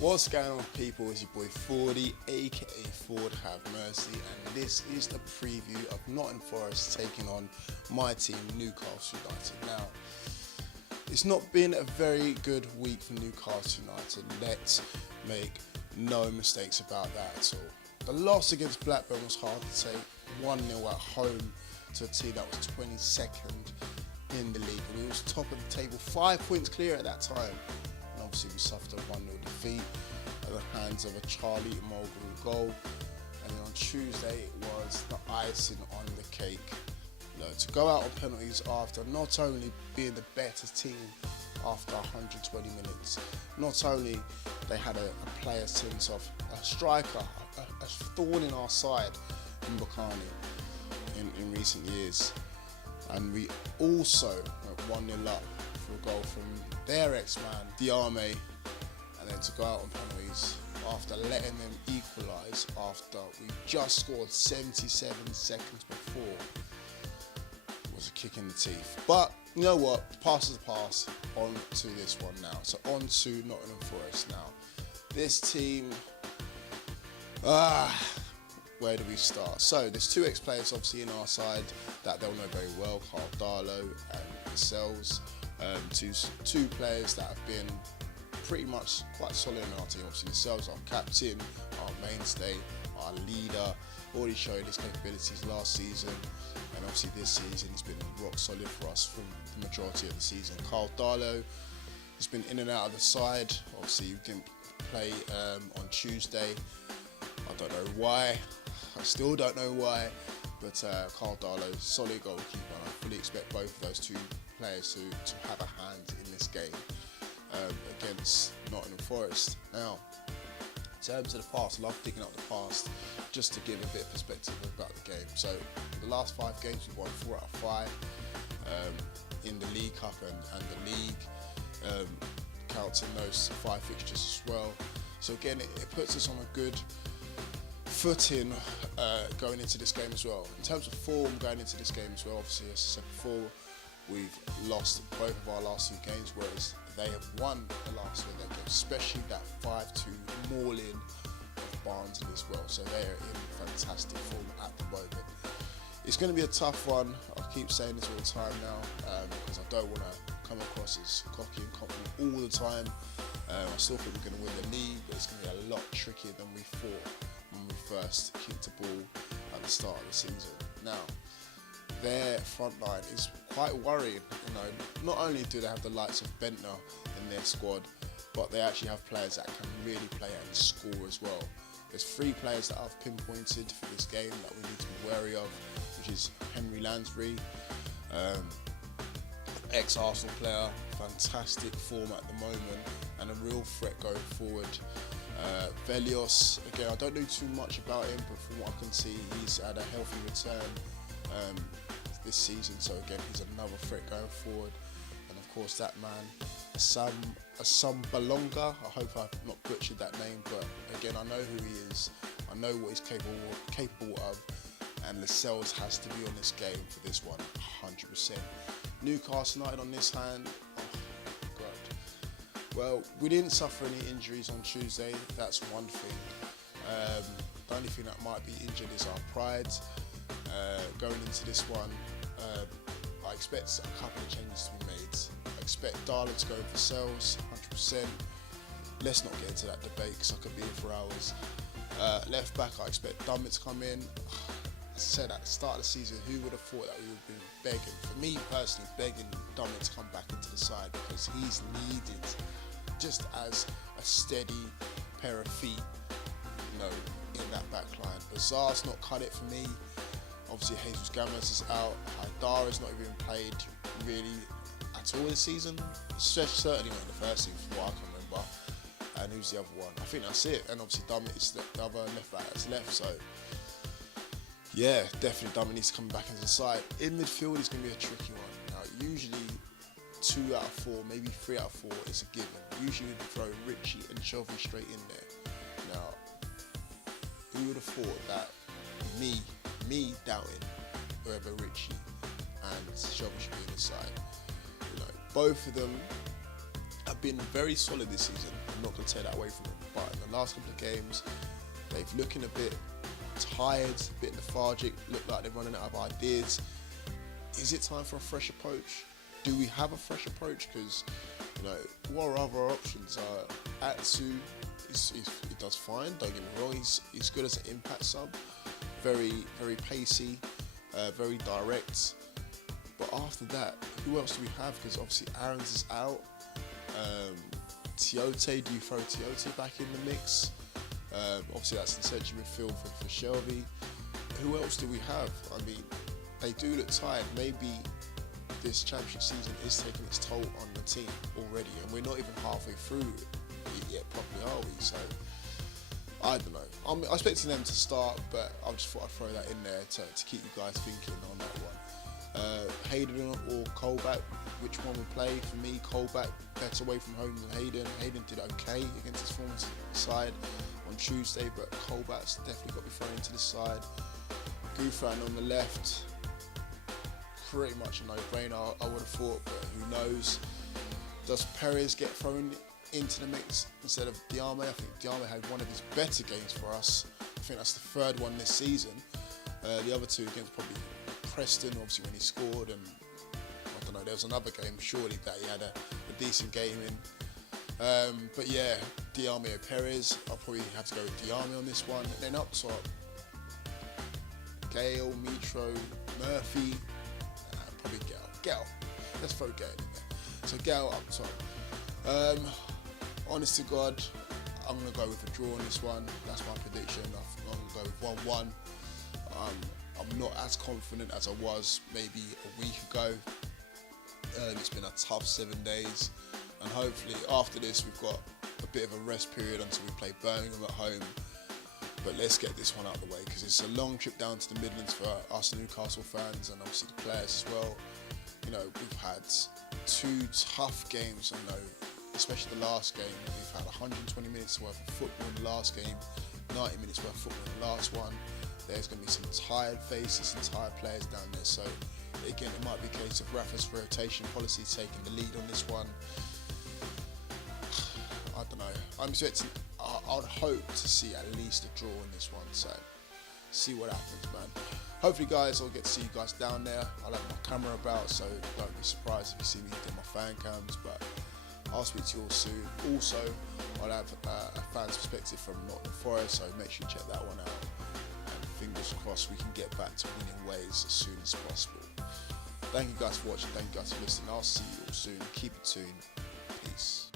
What's going on, people? It's your boy Forde, aka Forde Have Mercy, and this is the preview of Nottingham Forest taking on my team, Newcastle United. Now, it's not been a very good week for Newcastle United. Let's make no mistakes about that at all. The loss against Blackburn was hard to take, 1-0 at home to a team that was 22nd in the league, and we was top of the table, 5 points clear at that time. Obviously, we suffered a 1-0 defeat at the hands of a Charlie Mulgrew goal. And then on Tuesday, it was the icing on the cake. To go out on penalties after not only being the better team after 120 minutes, not only they had a player since of a striker, a thorn in our side in Bukani in recent years. And we also went 1-0 up for a goal from their ex-man, Diame, and then to go out on penalties after letting them equalise after we just scored 77 seconds before was a kick in the teeth. But you know what, the past is the past, on to this one now. So on to Nottingham Forest now. This team, where do we start? So there's 2 ex-players obviously in our side that they'll know very well, Carl Darlow and Lascelles. Two players that have been pretty much quite solid in our team. Obviously, Lascelles, our captain, our mainstay, our leader, already showed his capabilities last season, and obviously this season he's been rock solid for us from the majority of the season. Carl Darlow has been in and out of the side. Obviously, he didn't play on Tuesday. I don't know why. I still don't know why, but Carl Darlow, solid goalkeeper, and I fully expect both of those 2 players to have a hand in this game against Nottingham Forest. Now, in terms of the past, I love picking up the past just to give a bit of perspective about the game. So, the last 5 games we've won 4 out of 5 in the League Cup and the league, counting those 5 fixtures as well. So again, it puts us on a good footing going into this game as well. In terms of form going into this game as well, obviously as I said before, we've lost both of our last 2 games, whereas they have won the last 2 of their games, especially that 5-2 mauling of Barnsley as well. So they are in fantastic form at the moment. It's going to be a tough one. I keep saying this all the time now because I don't want to come across as cocky and confident all the time. I still think we're going to win the league, but it's going to be a lot trickier than we thought when we first kicked the ball at the start of the season. Now, their front line is quite worrying. Not only do they have the likes of Bentner in their squad, but they actually have players that can really play and score as well. There's 3 players that I've pinpointed for this game that we need to be wary of, which is Henry Lansbury, ex-Arsenal player, fantastic form at the moment, and a real threat going forward. Velios, again, I don't know too much about him, but from what I can see, he's had a healthy return this season, so again, he's another threat going forward. And of course, that man, Assam Balonga, I hope I've not butchered that name, but again, I know who he is, I know what he's capable of, and Lascelles has to be on this game for this one, 100%. Newcastle United on this hand, oh God. Well, we didn't suffer any injuries on Tuesday, that's one thing. The only thing that might be injured is our pride. Going into this one, I expect a couple of changes to be made. I expect Darlow to go for Lascelles, 100%. Let's not get into that debate because I could be here for hours. Left back, I expect Dummett to come in. I said at the start of the season, who would have thought that we would have been begging, for me personally, begging Dummett to come back into the side because he's needed just as a steady pair of feet, in that back line. Bazar's not cut it for me. Obviously, Jesus Gomez is out. Haidara's not even played really at all this season. Certainly not in the first team, from what I can remember. And who's the other one? I think that's it. And obviously, Dummett is the other left back that's left. So, yeah, definitely Dummett needs to come back into the side. In midfield is going to be a tricky one. Now, usually 2 out of 4, maybe 3 out of 4 is a given. Usually, we throw Richie and Shelby straight in there. Now, who would have thought that me doubting whether Richie and Shelby should be in the side? Both of them have been very solid this season. I'm not going to take that away from them. But in the last couple of games, they've looking a bit tired, a bit lethargic, look like they're running out of ideas. Is it time for a fresh approach? Do we have a fresh approach? Because, what are other options? Atsu, he does fine, don't get me wrong, he's good as an impact sub, very, very pacey, very direct. But after that, who else do we have? Because obviously Aarons is out. Tiote, do you throw Tiote back in the mix? Obviously that's the central midfield for Shelby. Who else do we have? I mean, they do look tired. Maybe this championship season is taking its toll on the team already, and we're not even halfway through it yet properly, are we? So, I don't know. I'm expecting them to start, but I just thought I'd throw that in there to keep you guys thinking on that one. Hayden or Colback, which one would play? For me, Colback better away from home than Hayden. Hayden did okay against his former side on Tuesday, but Colback's definitely got to be thrown into the side. Gouffran on the left, pretty much a no-brainer, I would have thought, but who knows? Does Perez get thrown into the mix instead of Diame? I think Diame had one of his better games for us. I think that's the third one this season. The other two against probably Preston, obviously when he scored, and I don't know, there was another game surely that he had a decent game in. But yeah, Diame or Perez, I'll probably have to go with Diame on this one. And then up top, Gale, Mitro, Murphy, probably Gale. Let's throw Gale in there. So Gale up top. Honest to God, I'm going to go with a draw on this one. That's my prediction. I'm going to go with 1-1. I'm not as confident as I was maybe a week ago. It's been a tough 7 days. And hopefully after this we've got a bit of a rest period until we play Birmingham at home. But let's get this one out of the way, because it's a long trip down to the Midlands for us Newcastle fans and obviously the players as well. We've had 2 tough games, especially the last game. We've had 120 minutes worth of football in the last game, 90 minutes worth of football in the last one. There's going to be some tired faces and tired players down there. So again, it might be a case of Rafa's rotation policy taking the lead on this one. I don't know. I'm expecting, I'd hope to see at least a draw in this one. So see what happens, man. Hopefully, guys, I'll get to see you guys down there. I'll have my camera about, so don't be surprised if you see me do my fan cams. But I'll speak to you all soon. Also, I'll have a fan's perspective from Nottingham Forest, so make sure you check that one out. And fingers crossed we can get back to winning ways as soon as possible. Thank you guys for watching. Thank you guys for listening. I'll see you all soon. Keep it tuned. Peace.